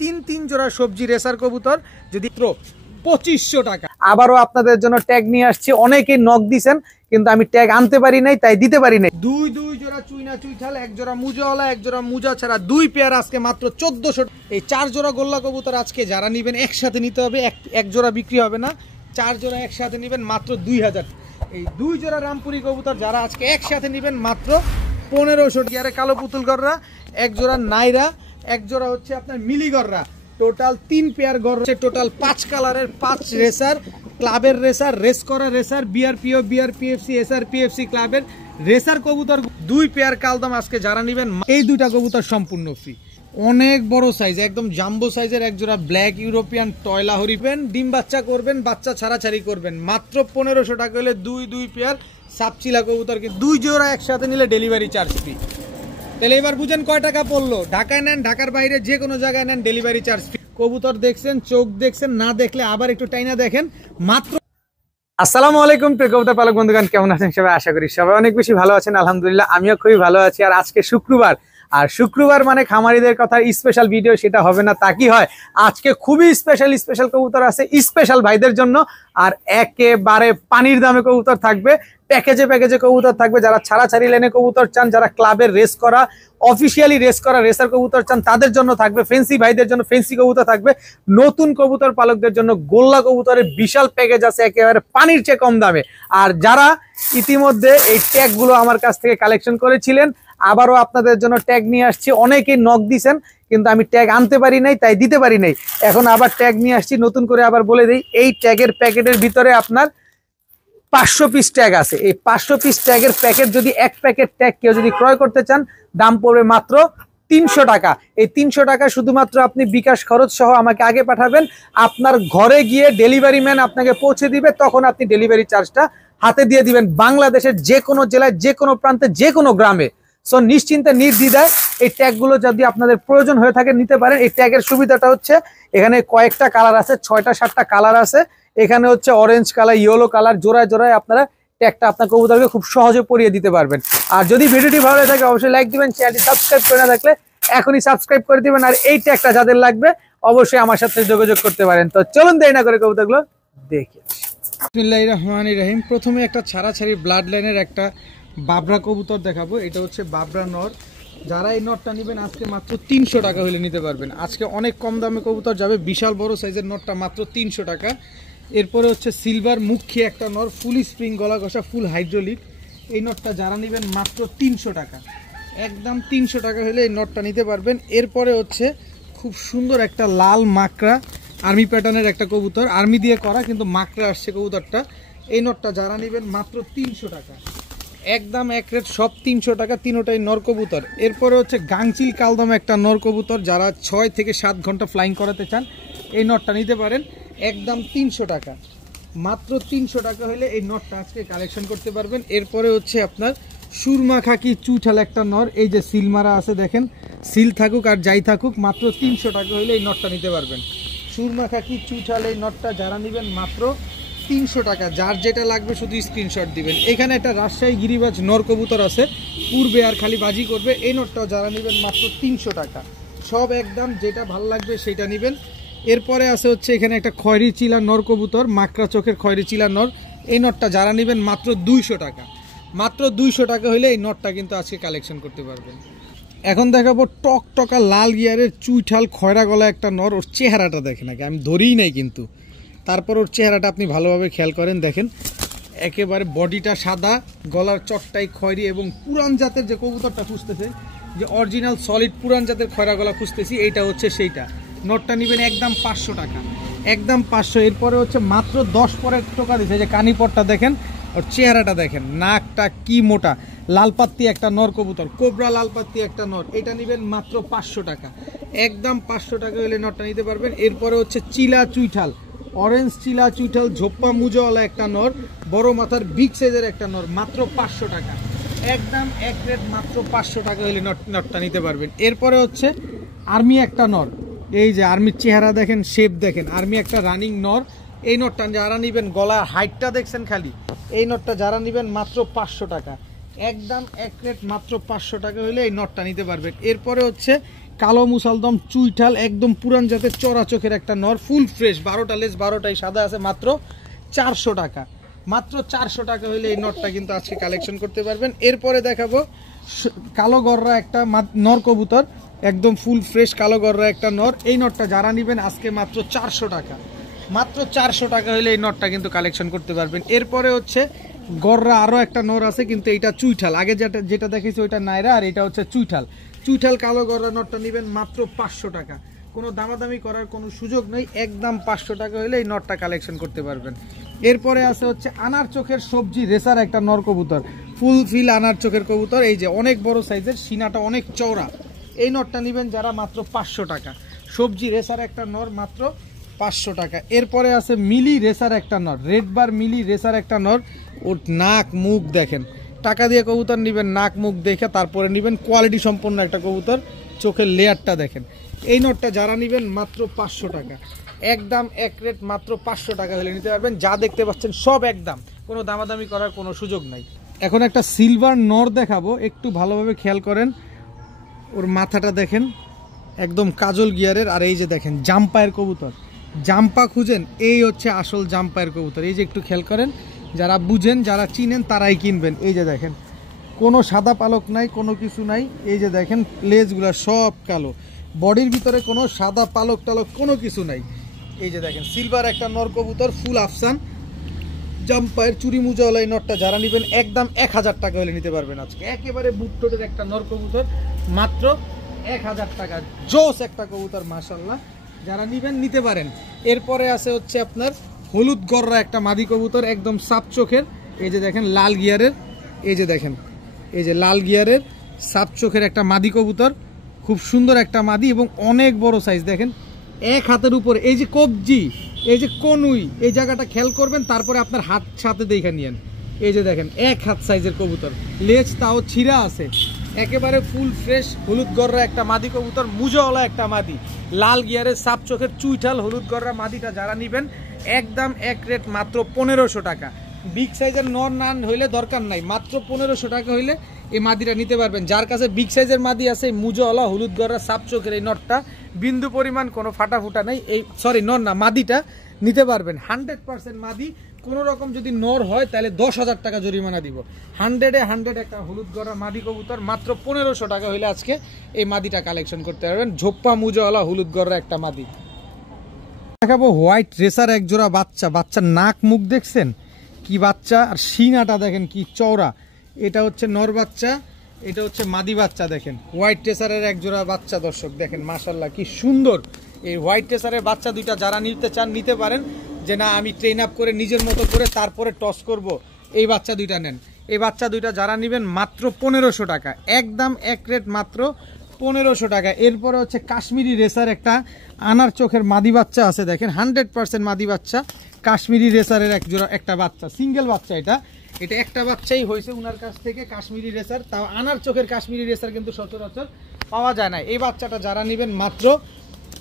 তিন তিন জোড়া সবজি রেসার কবুতর যদি 2500 টাকা। আবারও আপনাদের জন্য ট্যাগ নিয়ে আসছি। অনেকেই নক দিছেন কিন্তু আমি ট্যাগ আনতে পারি নাই, তাই দিতে পারি নাই। দুই জোড়া চুইনা চুইঠাল, এক জোড়া মুজাওয়ালা, এক জোড়া মুজা ছাড়া দুই পেয়ার আজকে মাত্র 1400। এই 4 জোড়া গোল্লা কবুতর আজকে যারা নিবেন একসাথে নিতে হবে, এক জোড়া বিক্রি হবে না। 4 জোড়া একসাথে নিবেন মাত্র 2000। এই 2 জোড়া রামপুরি কবুতর যারা আজকে একসাথে নিবেন মাত্র 1500 টাকা। কালো পুতুল গররা, এক জোড়া নাইরা, এক জোড়া হচ্ছে আপনার মিলিগররা। টোটাল 3 পেয়ার গর হচ্ছে, টোটাল 5 কালারের 5 রেসার, ক্লাবের রেসার, রেস করা রেসার, বিআরপিও, বিআরপিএফসি, এসআরপিএফসি ক্লাবের রেসার কবুতর 2 পেয়ার কালদম আজকে যারা নেবেন এই 2টা কবুতর সম্পূর্ণ ফ্রি। অনেক বড় সাইজ, একদম জাম্বো সাইজের এক জোড়া ব্ল্যাক ইউরোপিয়ান টয়লা হরিবেন, ডিম বাচ্চা করবেন, বাচ্চা ছাড়াছাড়ি করবেন মাত্র 1500 টাকা হলে দুই পেয়ার সাপচিলা কবুতর। 2 জোড়া একসাথে নিলে ডেলিভারি চার্জ ফ্রি। তাহলে এবার বুঝেন কয় টাকা পড়লো। ঢাকায় নেন, ঢাকার বাইরে যে কোনো জায়গায় নেন, ডেলিভারি চার্জ ফ্রি। কবুতর দেখছেন, চোখ দেখছেন, না দেখলে আবার একটু টাইনা দেখেন মাত্র। আসসালামু আলাইকুম প্রিয় কবুতর পালক বন্ধুগণ, কেমন আছেন সবাই? আশা করি সবাই অনেক বেশি ভালো আছেন। আলহামদুলিল্লাহ আমিও খুবই ভালো আছি। আর আজকে শুক্রবার, আর শুক্রবার মানে খামারিদের কথা স্পেশাল ভিডিও, সেটা হবে না তা কি হয়। আজকে খুবই স্পেশাল কবুতর আছে স্পেশাল ভাইদের জন্য। আর একেবারে পানির দামে কবুতর থাকবে, প্যাকেজে কবুতর থাকবে। যারা ছাড়াছাড়ি লাইনে কবুতর চান, যারা ক্লাবের রেস করা, অফিসিয়ালি রেস করা রেসার কবুতর চান, তাদের জন্য থাকবে। ফেন্সি ভাইদের জন্য ফেন্সি কবুতর থাকবে। নতুন কবুতর পালকদের জন্য গোল্লা কবুতরের বিশাল প্যাকেজ আছে একেবারে পানির চেয়ে কম দামে। আর যারা ইতিমধ্যে এই ট্যাগগুলো আমার কাছ থেকে কালেকশন করেছিলেন, আবারও আপনাদের জন্য ট্যাগ নিয়ে আসছি। অনেকেই নক দিছেন কিন্তু আমি ট্যাগ আনতে পারি নাই, তাই দিতে পারি নাই। এখন আবার ট্যাগ নিয়ে আসছি নতুন করে। আবার বলে দিই, এই ট্যাগের প্যাকেটের ভিতরে আপনার 500 পিস ট্যাগ আছে। এই 500 পিস ট্যাগের প্যাকেট যদি এক প্যাকেট ট্যাগ কেউ যদি ক্রয় করতে চান, দাম পড়বে মাত্র 300 টাকা। এই 300 টাকা শুধুমাত্র আপনি বিকাশ খরচ সহ আমাকে আগে পাঠাবেন। আপনার ঘরে গিয়ে ডেলিভারি ম্যান আপনাকে পৌঁছে দিবে, তখন আপনি ডেলিভারি চার্জটা হাতে দিয়ে দিবেন। বাংলাদেশের যে কোনো জেলায়, যে কোনো প্রান্তে, যে কোনো গ্রামে। সো নিশ্চিন্তে নির্দ্বিধায় এই ট্যাগগুলো যদি আপনাদের প্রয়োজন হয়ে থাকে নিতে পারেন। এই ট্যাগের সুবিধাটা হচ্ছে এখানে কয়েকটা কালার আছে, 6টা-7টা কালার আছে। এখানে হচ্ছে অরেঞ্জ কালার, ইয়েলো কালার, জোড়ায় আপনারা ট্যাগটা আপনার কবুতরকে খুব সহজে পরিয়ে দিতে পারবেন। আর যদি ভিডিওটি ভালো লাগে থাকে অবশ্যই লাইক দিবেন, চ্যানেলটি সাবস্ক্রাইব করে না থাকলে এখনই সাবস্ক্রাইব করে দিবেন। আর এই ট্যাগটা যাদের লাগবে অবশ্যই আমার সাথে যোগাযোগ করতে পারেন। তো চলুন দেরি না করে কবুতরগুলো দেখি। বিসমিল্লাহির রহমানির রহিম। প্রথমে একটা ছাড়াছাড়ি ব্লাড লাইনের একটা বাবরা কবুতর দেখাবো। এটা হচ্ছে বাবরা নর। যারা এই নটটা নেবেন আজকে মাত্র 300 টাকা হলে নিতে পারবেন। আজকে অনেক কম দামে কবুতর যাবে। বিশাল বড় সাইজের নটটা মাত্র 300 টাকা। এরপরে হচ্ছে সিলভার মুখী একটা নর, ফুল স্প্রিং, গলা ঘষা, ফুল হাইড্রোলিক। এই নটটা যারা নেবেন মাত্র 300 টাকা, একদম 300 টাকা হলে এই নটটা নিতে পারবেন। এরপরে হচ্ছে খুব সুন্দর একটা লাল মাকড়া, আর্মি প্যাটার্নের একটা কবুতর, আর্মি দিয়ে করা কিন্তু মাকড়া আসছে কবুতরটা। এই নটটা যারা নেবেন মাত্র 300 টাকা, একদম এক রেট, সব 300 টাকা, তিনোটাই নর কবুতর। এরপরে হচ্ছে গাংচিল কালদম একটা নর কবুতর, যারা 6 থেকে 7 ঘন্টা ফ্লাইং করাতে চান এই নটটা নিতে পারেন, একদম 300 টাকা, মাত্র 300 টাকা হলে এই নটটা আজকে কালেকশন করতে পারবেন। এরপরে হচ্ছে আপনার সুরমা খাকি চুঠাল একটা নর, এই যে সিল মারা আছে দেখেন, সিল থাকুক আর যাই থাকুক মাত্র 300 টাকা হলে এই নটটা নিতে পারবেন। সুরমা খাকি চুঠাল এই নটটা যারা নেবেন মাত্র 300 টাকা। যার যেটা লাগবে শুধু স্ক্রিনশট দিবেন। এখানে একটা রাজশাহী গিরিবাজ নর কবুতর আছে, পূর্বে আর খালি বাজি করবে। এই নটটাও যারা নেবেন মাত্র 300 টাকা, সব একদম যেটা ভালো লাগবে সেটা নেবেন। এরপরে আছে হচ্ছে এখানে একটা খয়রি চিলা নর কবুতর, মাকড়া চোখের খয়রি চিলা নর। এই নটটা যারা নেবেন মাত্র 200 টাকা, মাত্র 200 টাকা হলে এই নটটা কিন্তু আজকে কালেকশন করতে পারবেন। এখন দেখাবো টকটকা লাল গিয়ারের চুইঠাল খয়রা গলা একটা নর। ওর চেহারাটা দেখেন, আগে আমি ধরেই নাই কিন্তু তারপর ওর চেহারাটা আপনি ভালোভাবে খেয়াল করেন, দেখেন একেবারে বডিটা সাদা, গলার চটটাই খয়রি, এবং পুরান জাতের যে কবুতরটা খুঁজতেছে, যে অরিজিনাল সলিড পুরান জাতের খয়রা গলা খুঁজতেছি, এইটা হচ্ছে সেইটা। নোটটা নেবেন একদম 500 টাকা, একদম 500। এরপরে হচ্ছে মাত্র 10 পরের টোকা দিচ্ছে, যে কানিপটটা দেখেন, ওর চেহারাটা দেখেন, নাকটা কি মোটা। লালপাত্তি একটা নর কবুতর, কোবরা লালপাত্তি একটা নর, এটা নেবেন মাত্র 500 টাকা, একদম 500 টাকা হলে নটটা নিতে পারবেন। এরপরে হচ্ছে চিলা চুইঠাল, অরেঞ্জ চিলা চুইঠাল ঝোপ্পা মুজাওয়ালা একটা নর, বড় মাথার বিগ সাইজের একটা নর, মাত্র 500 টাকা, একদম এক রেট, মাত্র 500 টাকা হলে নটটা নিতে পারবেন। এরপরে হচ্ছে আর্মি একটা নর, এই যে আর্মির চেহারা দেখেন, শেপ দেখেন, আর্মি একটা রানিং নর। এই নটটা যারা নেবেন, গলার হাইটটা দেখছেন খালি, এই নটটা যারা নেবেন মাত্র 500 টাকা, একদম এক রেট, মাত্র 500 টাকা হলে এই নটটা নিতে পারবেন। এরপরে হচ্ছে কালো মুসালদম চুইঠাল একদম পুরান জাতের চড়া চোখের একটা নর, ফুল ফ্রেশ, 12টা লেজ 12টাই সাদা আছে, মাত্র 400 টাকা। মাত্র 400 টাকা হলে এই নটটা কিন্তু আজকে কালেকশন করতে পারবেন। এরপরে দেখাবো কালো গররা একটা নর কবুতর, একদম ফুল ফ্রেশ কালো গররা একটা নর। এই নটটা যারা নেবেন আজকে মাত্র 400 টাকা, মাত্র 400 টাকা হলে এই নটটা কিন্তু কালেকশন করতে পারবেন। এরপরে হচ্ছে গররা আরও একটা নর আছে, কিন্তু এটা চুইঠাল, আগে যেটা দেখেছি ওইটা নাইরা, আর এটা হচ্ছে চুইঠাল। চুইঠাল কালো গররা নটটা নেবেন মাত্র 500 টাকা, কোনো দামাদামি করার কোনো সুযোগ নেই, একদম 500 টাকা হলে এই নটটা কালেকশন করতে পারবেন। এরপরে আছে হচ্ছে আনার চোখের সবজি রেসার একটা নর কবুতর, ফুল ফিল আনার চোখের কবুতর, এই যে অনেক বড় সাইজের, সিনাটা অনেক চওড়া। এই নটটা নেবেন যারা মাত্র 500 টাকা, সবজি রেসার একটা নর মাত্র 500 টাকা। এরপরে আছে মিলি রেসার একটা নর, রেড বার মিলি রেসার একটা নর, ওর নাক মুখ দেখেন, টাকা দিয়ে কবুতর নেবেন নাক মুখ দেখে তারপরে নেবেন, কোয়ালিটি সম্পন্ন একটা কবুতর, চোখের লেয়ারটা দেখেন। এই নটটা যারা নেবেন মাত্র 500 টাকা, একদম এক রেট, মাত্র 500 টাকা হলে নিতে পারবেন। যা দেখতে পাচ্ছেন সব একদম, কোনো দামাদামি করার কোনো সুযোগ নাই। এখন একটা সিলভার নর দেখাবো, একটু ভালোভাবে খেয়াল করেন, ওর মাথাটা দেখেন একদম কাজল গিয়ারের, আর এই যে দেখেন জাম্পায়ের কবুতর, জাম্পা খুঁজেন, এই হচ্ছে আসল জাম্পায়ের কবুতর। এই যে একটু খেয়াল করেন, যারা বুঝেন যারা চিনেন তারাই কিনবেন। এই যে দেখেন কোনো সাদা পালক নাই, কোনো কিছু নাই, এই যে দেখেন লেজগুলা সব কালো, বডির ভিতরে কোনো সাদা পালক টালক কোনো কিছু নাই। এই যে দেখেন সিলভার একটা নর কবুতর, ফুল আফসান জাম্পায়ের চুরি মুজাওয়ালা এই নটটা যারা নেবেন একদম 1000 টাকা হলে নিতে পারবেন আজকে। একেবারে বুটটোটের একটা নর কবুতর, মাত্র 1000 টাকা, জোস একটা কবুতর মাশাআল্লাহ, যারা নেবেন নিতে পারেন। এরপরে আছে হচ্ছে আপনার হলুদ গররা একটা মাদি কবুতর, একদম সাপ চোখের, এই যে দেখেন লাল গিয়ারের, এই যে দেখেন এই যে লাল গিয়ারের সাপ চোখের একটা মাদি কবুতর, খুব সুন্দর একটা মাদি এবং অনেক বড় সাইজ দেখেন, এক হাতের উপরে। এই যে কবজি, এই যে কনুই, এই জায়গাটা খেয়াল করবেন, তারপরে আপনার হাত সাথে দেখে নিয়েন। এই যে দেখেন এক হাত সাইজের কবুতর, লেজ তাও ছিঁড়া আছে, একেবারে ফুল ফ্রেশ হলুদ গররা একটা মাদি কবুতর, মুজাওয়ালা একটা মাদি, লাল গিয়ারের সাপ চোখের চুইঠাল হলুদ গররা মাদিটা যারা নেবেন একদম এক রেট, মাত্র 1500 টাকা। বিগ সাইজের নর না হইলে দরকার নাই, মাত্র 1500 টাকা হইলে এই মাদিটা নিতে পারবেন। যার কাছে বিগ সাইজের মাদি আছে, মুজাওয়ালা হলুদ গররা সাপ চোখের এই নটটা বিন্দু পরিমাণ কোনো ফাটাফুটা নেই, এই সরি নর না মাদিটা নিতে পারবেন। 100% মাদি, কোনো রকম যদি নর হয় তাহলে 10,000 টাকা জরিমানা দিব। 100-এ 100 একটা হলুদ গররা মাদি কবুতর, মাত্র 1500 টাকা হইলে আজকে এই মাদিটা কালেকশন করতে পারবেন, ঝোপ্পা মুজাওয়ালা হলুদ গররা একটা মাদি। দেখাবো হোয়াইট রেসার এক জোড়া বাচ্চা, বাচ্চার নাক মুখ দেখছেন কি বাচ্চা, আর সিনাটা দেখেন কি চওড়া, এটা হচ্ছে নর বাচ্চা, এটা হচ্ছে মাদি বাচ্চা। দেখেন হোয়াইট রেসারের এক জোড়া বাচ্চা, দর্শক দেখেন মাশাআল্লাহ কি সুন্দর। এই হোয়াইট রেসারের বাচ্চা দুইটা যারা নিতে চান নিতে পারেন, যে না আমি ট্রেন আপ করে নিজের মতো করে তারপরে টস করব, এই বাচ্চা দুইটা নেন। এই বাচ্চা দুইটা যারা নেবেন মাত্র 1500 টাকা, একদম এক রেট, মাত্র 1500 টাকা। এরপরে হচ্ছে কাশ্মীরি রেসার একটা আনার চোখের মাদি বাচ্চা আছে, দেখেন 100% মাদি বাচ্চা, কাশ্মীরি রেসারের এক জোড়া একটা বাচ্চা, সিঙ্গেল বাচ্চা, এটা একটা বাচ্চাই হয়েছে উনার কাছ থেকে কাশ্মীরি রেসার, তাও আনার চোখের কাশ্মীরি রেসার কিন্তু সচরাচর পাওয়া যায় না। এই বাচ্চাটা যারা নেবেন মাত্র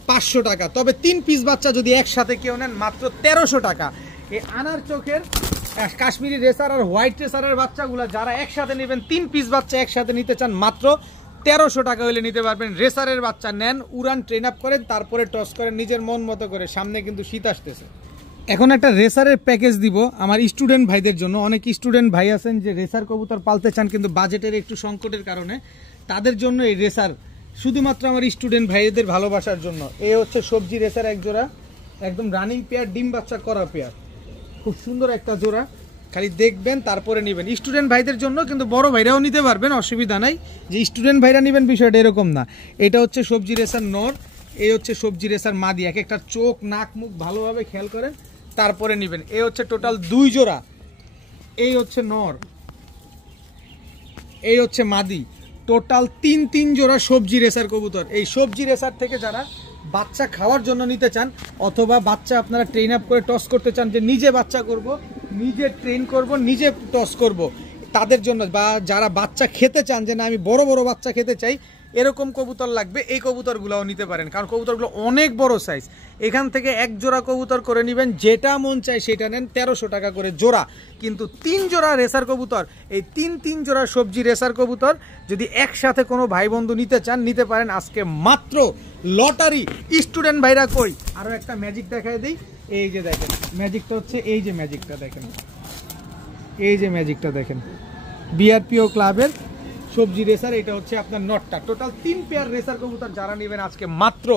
500 টাকা, তবে 3 পিস বাচ্চা যদি একসাথে কেউ নেন মাত্র 1300 টাকা। এই আনার চোখের কাশ্মীরি রেসার আর হোয়াইট রেসারের বাচ্চাগুলো যারা একসাথে নেবেন, 3 পিস বাচ্চা একসাথে নিতে চান, মাত্র 1300 টাকা হলে নিতে পারবেন। রেসারের বাচ্চা নেন, উড়ান ট্রেন আপ করেন, তারপরে টস করেন নিজের মন মতো করে, সামনে কিন্তু শীত আসতেছে। এখন একটা রেসারের প্যাকেজ দিব আমার স্টুডেন্ট ভাইদের জন্য। অনেক স্টুডেন্ট ভাই আছেন যে রেসার কবুতর পালতে চান কিন্তু বাজেটের একটু সংকটের কারণে, তাদের জন্য এই রেসার শুধুমাত্র আমার স্টুডেন্ট ভাইদের ভালোবাসার জন্য। এই হচ্ছে সবজি রেসার এক জোড়া, একদম রানিং পেয়ার, ডিম বাচ্চা করা পেয়ার, খুব সুন্দর একটা জোড়া, খালি দেখবেন তারপরে নেবেন। স্টুডেন্ট ভাইদের জন্য, কিন্তু বড় ভাইরাও নিতে পারবেন, অসুবিধা নাই যে স্টুডেন্ট ভাইরা নেবেন বিষয়টা এরকম না। এটা হচ্ছে সবজি রেসার নর, এই হচ্ছে সবজি রেসার মাদি, এক একটা চোখ নাক মুখ ভালোভাবে খেয়াল করেন তারপরে নেবেন। এই হচ্ছে টোটাল 2 জোড়া, এই হচ্ছে নর, এই হচ্ছে মাদি, টোটাল 3 জোড়া সবজি রেসার কবুতর। এই সবজি রেসার থেকে যারা বাচ্চা খাওয়ার জন্য নিতে চান, অথবা বাচ্চা আপনারা ট্রেন আপ করে টস করতে চান, যে নিজে বাচ্চা করব, নিজে ট্রেন করব, নিজে টস করব, তাদের জন্য, বা যারা বাচ্চা খেতে চান যে না আমি বড় বড় বাচ্চা খেতে চাই, এরকম কবুতর লাগবে, এই কবুতরগুলোও নিতে পারেন, কারণ কবুতরগুলো অনেক বড় সাইজ। এখান থেকে এক জোড়া কবুতর করে নেবেন, যেটা মন চায় সেটা নেন, 1300 টাকা করে জোড়া। কিন্তু 3 জোড়া রেসার কবুতর, এই তিন জোড়া সবজি রেসার কবুতর যদি একসাথে কোনো ভাই বন্ধু নিতে চান নিতে পারেন আজকে মাত্র লটারি। স্টুডেন্ট ভাইরা কই, আরও একটা ম্যাজিক দেখায় দিই। এই যে দেখেন ম্যাজিকটা হচ্ছে, এই যে ম্যাজিকটা দেখেন, এই যে ম্যাজিকটা দেখেন, বিআরপিও ক্লাবের সবজি রেসার। এটা হচ্ছে আপনার নটটা। টোটাল 3 পেয়ার রেসার কবুতর যারা নেবেন আজকে মাত্র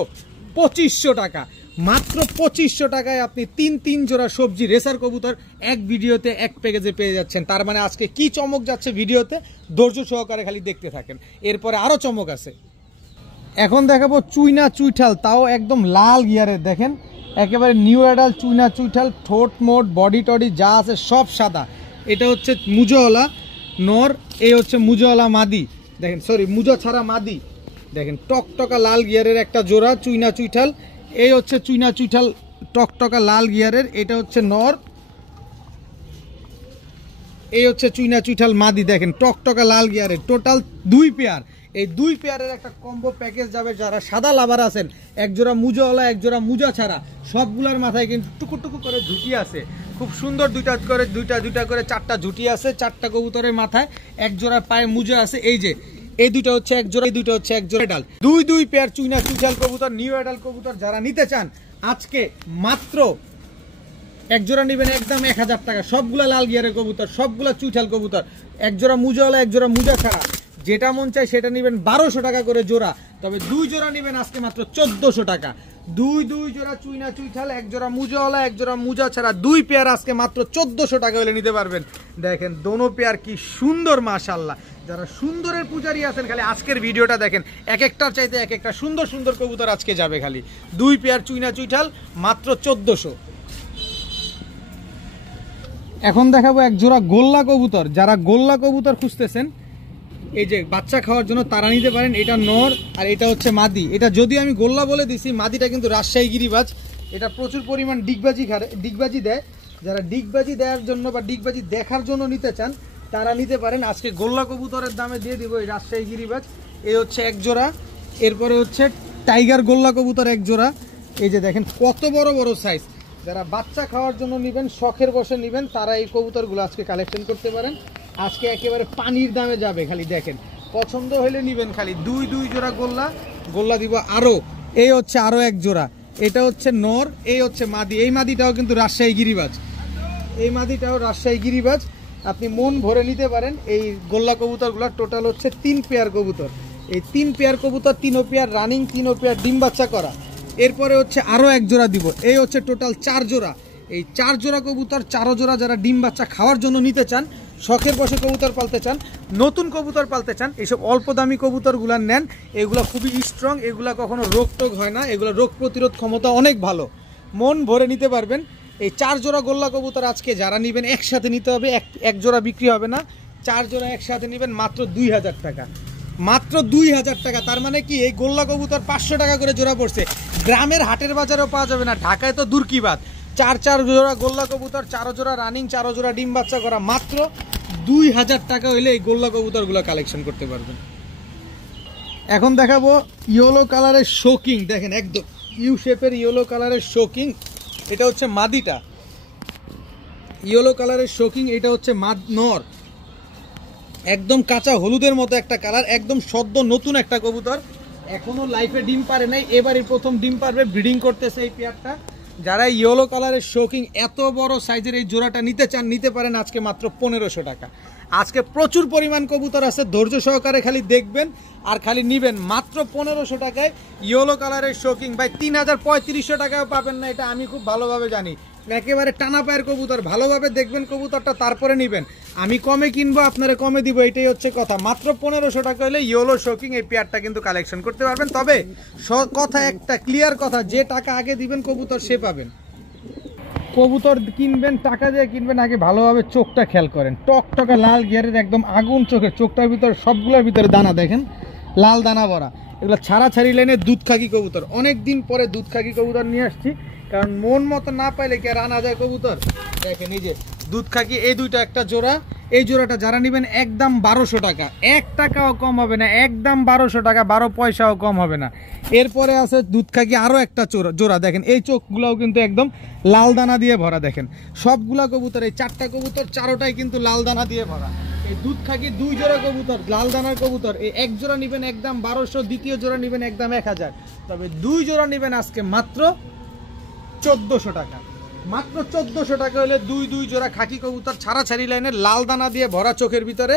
2500 টাকা। মাত্র 2500 টাকায় আপনি তিন জোড়া সবজি রেসার কবুতর এক ভিডিওতে এক প্যাকেজে পেয়ে যাচ্ছেন। তার মানে আজকে কি চমক যাচ্ছে ভিডিওতে, ধৈর্য সহকারে খালি দেখতে থাকেন, এরপরে আরও চমক আছে। এখন দেখাবো চুইনা চুইঠাল, তাও একদম লাল গিয়ারের। দেখেন একেবারে নিউ অ্যাডাল চুইনা চুইঠাল, ঠোঁট মোট বডি টডি যা আছে সব সাদা। এটা হচ্ছে মুজোওয়ালা নর, এই হচ্ছে মুজোওয়ালা মাদি। দেখেন সরি মুজো ছাড়া মাদি। দেখেন টকটকা লাল গিয়ারের একটা জোড়া চুইনা চুইঠাল। এই হচ্ছে চুইনা চুইঠাল টকটকা লাল গিয়ারের, এটা হচ্ছে নর। এই হচ্ছে চুইনা চুইঠাল মাদি। দেখেন টকটকা লাল গিয়ারের, টোটাল 2 পেয়ার। এই 2 পেয়ারের একটা কম্বো প্যাকেজ যাবে যারা সাদা লাভার আছেন। এক জোড়া মুজোওয়ালা, এক জোড়া মুজা ছাড়া, সবগুলোর মাথায় কিন্তু টুকু টুকু করে ঝুটি আছে, খুব সুন্দর দুইটা করে 4টা ঝুটি আছে। 4টা কবুতরের মাথায় এক জোড়ার পায়ে মুজা আছে। এই যে এই দুইটা হচ্ছে এক জোড়া, এই দুইটা হচ্ছে এক জোড়া ডাল। 2 পেয়ার চুইনা চুইঠাল কবুতর, নিউ অ্যাডাল কবুতর যারা নিতে চান আজকে মাত্র এক জোড়া নেবেন একদম 1000 টাকা। সবগুলা লাল গিয়ারের কবুতর, সবগুলা চুইঠাল কবুতর, এক জোড়া মুজাওয়ালা, এক জোড়া মুজা ছাড়া, যেটা মন চায় সেটা নেবেন 1200 টাকা করে জোড়া। তবে 2 জোড়া নেবেন আজকে মাত্র 1400 টাকা। 2 জোড়া চুইনা চুইঠাল, এক জোড়া মুজাওয়ালা, এক জোড়া মুজা ছাড়া, 2 পেয়ার আজকে মাত্র 1400 টাকা হলে নিতে পারবেন। দেখেন দোনো পেয়ার কি সুন্দর মাশাআল্লাহ। যারা সুন্দরের পূজারি আছেন খালি আজকের ভিডিওটা দেখেন, এক একটার চাইতে এক একটা সুন্দর সুন্দর কবুতর আজকে যাবে। খালি 2 পেয়ার চুইনা চুইঠাল মাত্র 1400। এখন দেখাবো এক জোড়া গোল্লা কবুতর। যারা গোল্লা কবুতর খুঁজতেছেন এই যে বাচ্চা খাওয়ার জন্য তারা নিতে পারেন। এটা নর আর এটা হচ্ছে মাদি। এটা যদিও আমি গোল্লা বলে দিছি, মাদিটা কিন্তু রাজশাহী গিরিবাজ। এটা প্রচুর পরিমাণ ডিগবাজি দেয়। যারা ডিগবাজি দেওয়ার জন্য বা ডিগবাজি দেখার জন্য নিতে চান তারা নিতে পারেন। আজকে গোল্লা কবুতরের দামে দিয়ে দিব এই রাজশাহী গিরিবাজ। এই হচ্ছে এক জোড়া। এরপরে হচ্ছে টাইগার গোল্লা কবুতর এক জোড়া। এই যে দেখেন কত বড় বড় সাইজ। যারা বাচ্চা খাওয়ার জন্য নেবেন, শখের বসে নেবেন, তারা এই কবুতরগুলো আজকে কালেকশন করতে পারেন। আজকে একেবারে পানির দামে যাবে। খালি দেখেন পছন্দ হলে নেবেন। খালি 2 জোড়া গোল্লা দিব আরও। এই হচ্ছে আরও এক জোড়া। এটা হচ্ছে নর, এই হচ্ছে মাদি। এই মাদিটাও কিন্তু রাজশাহী গিরিবাজ, এই মাদিটাও রাজশাহী গিরিবাজ। আপনি মন ভরে নিতে পারেন এই গোল্লা কবুতরগুলো। টোটাল হচ্ছে 3 পেয়ার কবুতর। এই 3 পেয়ার কবুতর, 3 পেয়ার রানিং, 3 পেয়ার ডিম বাচ্চা করা। এরপরে হচ্ছে আরও এক জোড়া দিব। এই হচ্ছে টোটাল 4 জোড়া। এই 4 জোড়া কবুতর, 4 জোড়া যারা ডিম বাচ্চা খাওয়ার জন্য নিতে চান, শখের বসে কবুতর পালতে চান, নতুন কবুতর পালতে চান, এইসব অল্প দামি কবুতরগুলো নেন। এগুলো খুবই স্ট্রং, এগুলা কখনো রোগ টোগ হয় না, এগুলো রোগ প্রতিরোধ ক্ষমতা অনেক ভালো। মন ভরে নিতে পারবেন। এই 4 জোড়া গোল্লা কবুতর আজকে যারা নেবেন একসাথে নিতে হবে, এক জোড়া বিক্রি হবে না। 4 জোড়া একসাথে নেবেন মাত্র 2000 টাকা। মাত্র 2000 টাকা। তার মানে কি এই গোল্লা কবুতর 500 টাকা করে জোড়া পড়ছে। গ্রামের হাটের বাজারেও পাওয়া যাবে না, ঢাকায় তো দূর কি বাত। 4 জোড়া গোল্লা কবুতর, 4 জোড়া রানিং, 4 জোড়া ডিম বাচ্চা করা, মাত্র 2000 টাকা হইলে এই গোল্লা কবুতরগুলো কালেকশন করতে পারবেন। এখন দেখাবো ইয়েলো কালারের শোকিং। দেখেন একদম ইউ শেপের ইয়েলো কালারের শোকিং। এটা হচ্ছে মাদিটা, ইয়েলো কালারের শোকিং। এটা হচ্ছে নর, একদম কাঁচা হলুদের মতো একটা কালার, একদম সদ্য নতুন একটা কবুতর। এখনো লাইফে ডিম পারে নাই, এবারই প্রথম ডিম পারবে, ব্রিডিং করতেছে এই পেয়ারটা। যারা ইয়েলো কালারের শোকিং এত বড় সাইজের এই জোড়াটা নিতে চান নিতে পারেন আজকে মাত্র 1500 টাকা। আজকে প্রচুর পরিমাণ কবুতর আছে, ধৈর্য সহকারে খালি দেখবেন আর খালি নিবেন। মাত্র 1500 টাকায় ইয়েলো কালারের শোকিং। ভাই 3500 টাকাও পাবেন না, এটা আমি খুব ভালোভাবে জানি। একেবারে টানা পায়ের কবুতর, ভালোভাবে দেখবেন কবুতরটা, তারপরে নিবেন। আমি কমে কিনবো, আপনারা কমে দিব, এটাই হচ্ছে কথা। মাত্র 1500 টাকা হলে ইয়েলো শোকিং এই পেয়ারটা কিন্তু কালেকশন করতে পারবেন। তবে কথা একটা ক্লিয়ার কথা, যে টাকা আগে দিবেন কবুতর সে পাবেন। কবুতর কিনবেন, টাকা দিয়ে কিনবেন, আগে ভালোভাবে চোখটা খেয়াল করেন। টকটকা লাল গিয়ারের একদম আগুন চোখের, চোখটার ভিতরে সবগুলোর ভিতরে দানা দেখেন, লাল দানা ভরা। এগুলো ছাড়াছাড়ি লাইনে দুধ খাকি কবুতর। অনেক দিন পরে দুধ খাকি কবুতর নিয়ে আসছি, কারণ মন মতো না পাইলে কি আর আনা যায় কবুতর। দেখেন এই যে দুধ খাকি এই দুইটা একটা জোড়া। এই জোড়াটা যারা নেবেন একদম 1200 টাকা, 1 টাকাও কম হবে না, একদম 1200 টাকা, 12 পয়সাও কম হবে না। এরপরে আছে দুধ খাকি আরও একটা জোড়া, দেখেন এই চোখগুলোও কিন্তু একদম লাল দানা দিয়ে ভরা। দেখেন সবগুলা কবুতর, এই 4টা কবুতর 4টাই কিন্তু লাল দানা দিয়ে ভরা। এই দুধ খাকি 2 জোড়া কবুতর, লাল দানার কবুতর, এই 1 জোড়া নেবেন একদম 1200, দ্বিতীয় জোড়া নেবেন একদম 1000, তবে 2 জোড়া নেবেন আজকে মাত্র 1400 টাকা। মাত্র 1400 টাকা হলে 2 জোড়া খাকি কবুতর ছাড়াছাড়ি লাইনের লাল দানা দিয়ে ভরা চোখের ভিতরে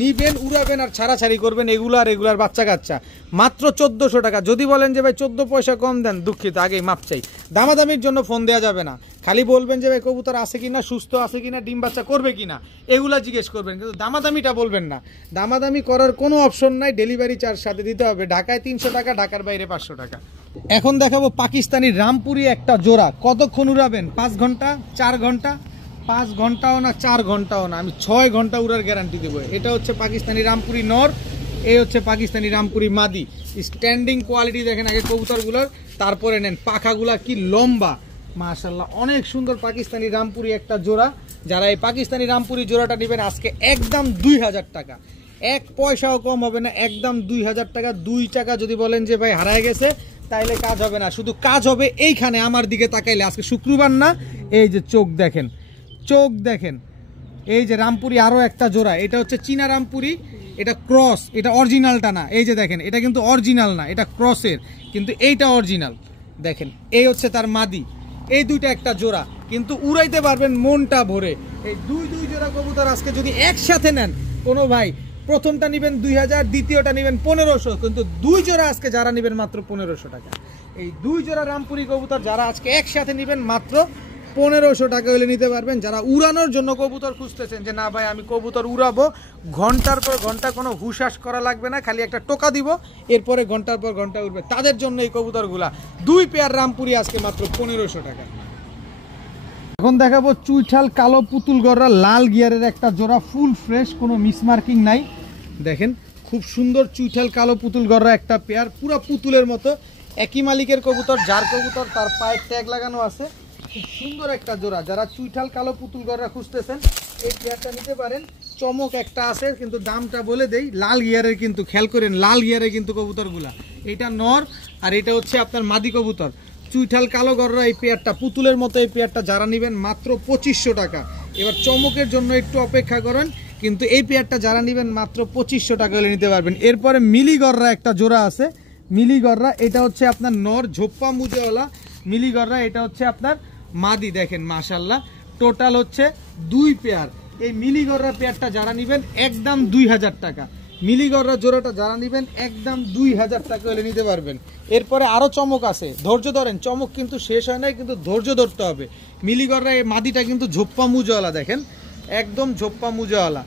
নিবেন, উড়াবেন আর ছাড়াছাড়ি করবেন, এগুলার বাচ্চা কাচ্চা মাত্র 1400 টাকা। যদি বলেন যে ভাই 14 পয়সা কম দেন, দুঃখিত, আগেই মাপ চাই। দামাদামির জন্য ফোন দেওয়া যাবে না, খালি বলবেন যে ভাই কবুতর আছে কিনা, সুস্থ আছে কিনা, ডিম বাচ্চা করবে কিনা, এগুলা জিজ্ঞেস করবেন, কিন্তু দামাদামিটা বলবেন না। দামাদামি করার কোনো অপশন নাই, ডেলিভারি চার্জ সাথে দিতে হবে। ঢাকায় 300 টাকা, ঢাকার বাইরে 500 টাকা। এখন দেখাবো পাকিস্তানি রামপুরি একটা জোড়া। কতক্ষণ উড়াবেন? 5 ঘন্টা, 4 ঘন্টা? 5 ঘন্টাও না, 4 ঘন্টাও না, আমি 6 ঘন্টা উড়ার গ্যারান্টি দেবো। এটা হচ্ছে পাকিস্তানি রামপুরি নর, এই হচ্ছে পাকিস্তানি রামপুরি মাদি। স্ট্যান্ডিং কোয়ালিটি দেখেন আগে কবুতরগুলোর, তারপরে নেন পাখাগুলা কি লম্বা, মাশাআল্লাহ অনেক সুন্দর পাকিস্তানি রামপুরি একটা জোড়া। যারা এই পাকিস্তানি রামপুরি জোড়াটা নেবেন আজকে একদম 2000 টাকা, 1 পয়সাও কম হবে না, একদম 2000 টাকা। 2 টাকা যদি বলেন যে ভাই হারায় গেছে, তাইলে কাজ হবে না, শুধু কাজ হবে এইখানে আমার দিকে তাকাইলে। আজকে শুক্রবার না, এই যে চোখ দেখেন, চোখ দেখেন, এই যে রামপুরি আরও একটা জোড়া। এটা হচ্ছে চীনা রামপুরি, এটা ক্রস, এটা অরিজিনালটা না। এই যে দেখেন, এটা কিন্তু অরিজিনাল না, এটা ক্রসের, কিন্তু এইটা অরিজিনাল। দেখেন এই হচ্ছে তার মাদি। এই দুইটা একটা জোড়া, কিন্তু উড়াইতে পারবেন মনটা ভরে। এই দুই জোড়া কবুতর আজকে যদি একসাথে নেন, কোনো ভাই প্রথমটা নেবেন 2000, দ্বিতীয়টা নেবেন 1500, কিন্তু 2 জোড়া আজকে যারা নেবেন মাত্র 1500 টাকা। এই 2 জোড়া রামপুরি কবুতর যারা আজকে একসাথে নেবেন মাত্র 1500 টাকা হলে নিতে পারবেন। যারা উড়ানোর জন্য কবুতর খুঁজতেছেন যে না ভাই আমি কবুতর উড়াবো, ঘন্টার পর ঘন্টা কোনো হুশাস করা লাগবে না, খালি একটা টোকা দিব, এরপরে ঘন্টার পর ঘন্টা উঠবে, তাদের জন্য এই কবুতরগুলা। 2 পেয়ার রামপুরি আজকে মাত্র 1500 টাকা। এখন দেখাবো চুইঠাল কালো পুতুল গররা লাল গিয়ারের একটা জোড়া, ফুল ফ্রেশ, কোনো মিসমার্কিং নাই। দেখেন খুব সুন্দর চুইঠাল কালো পুতুল গররা একটা পেয়ার, পুরো পুতুলের মতো, একই মালিকের কবুতর, যার কবুতর তার পায়ের ট্যাগ লাগানো আছে। খুব সুন্দর একটা জোড়া, যারা চুইঠাল কালো পুতুল গররা খুঁজতেছেন এই পেয়ারটা নিতে পারেন। চমক একটা আছে, কিন্তু দামটা বলে দেই, লাল গিয়ারের, কিন্তু খেয়াল করেন লাল গিয়ারের কিন্তু কবুতরগুলা। এটা নর আর এটা হচ্ছে আপনার মাদি কবুতর। চুইঠাল কালো গররা এই পেয়ারটা, পুতুলের মতো এই পেয়ারটা যারা নেবেন মাত্র 2500 টাকা। এবার চমকের জন্য একটু অপেক্ষা করেন, কিন্তু এই পেয়ারটা যারা নেবেন মাত্র 2500 টাকা হলে নিতে পারবেন। এরপরে মিলি গররা একটা জোড়া আছে, মিলি গররা, এটা হচ্ছে আপনার নর, ঝোপ্পা মুজেওয়ালা মিলি গররা, এটা হচ্ছে আপনার মাদি। দেখেন মাশাআল্লাহ, টোটাল হচ্ছে 2 পেয়ার। এই মিলি গররা পেয়ারটা যারা নেবেন একদম 2000 টাকা। মিলি গররা জোড়াটা যারা নেবেন একদম 2000 টাকা হলে নিতে পারবেন। এরপরে আরও চমক আছে, ধৈর্য ধরেন, চমক কিন্তু শেষ হয় নাই, কিন্তু ধৈর্য ধরতে হবে। মিলি গররা এই মাদিটা কিন্তু ঝোপ্পা মুজওয়ালা, দেখেন একদম ঝোপ্পা মুজওয়ালা।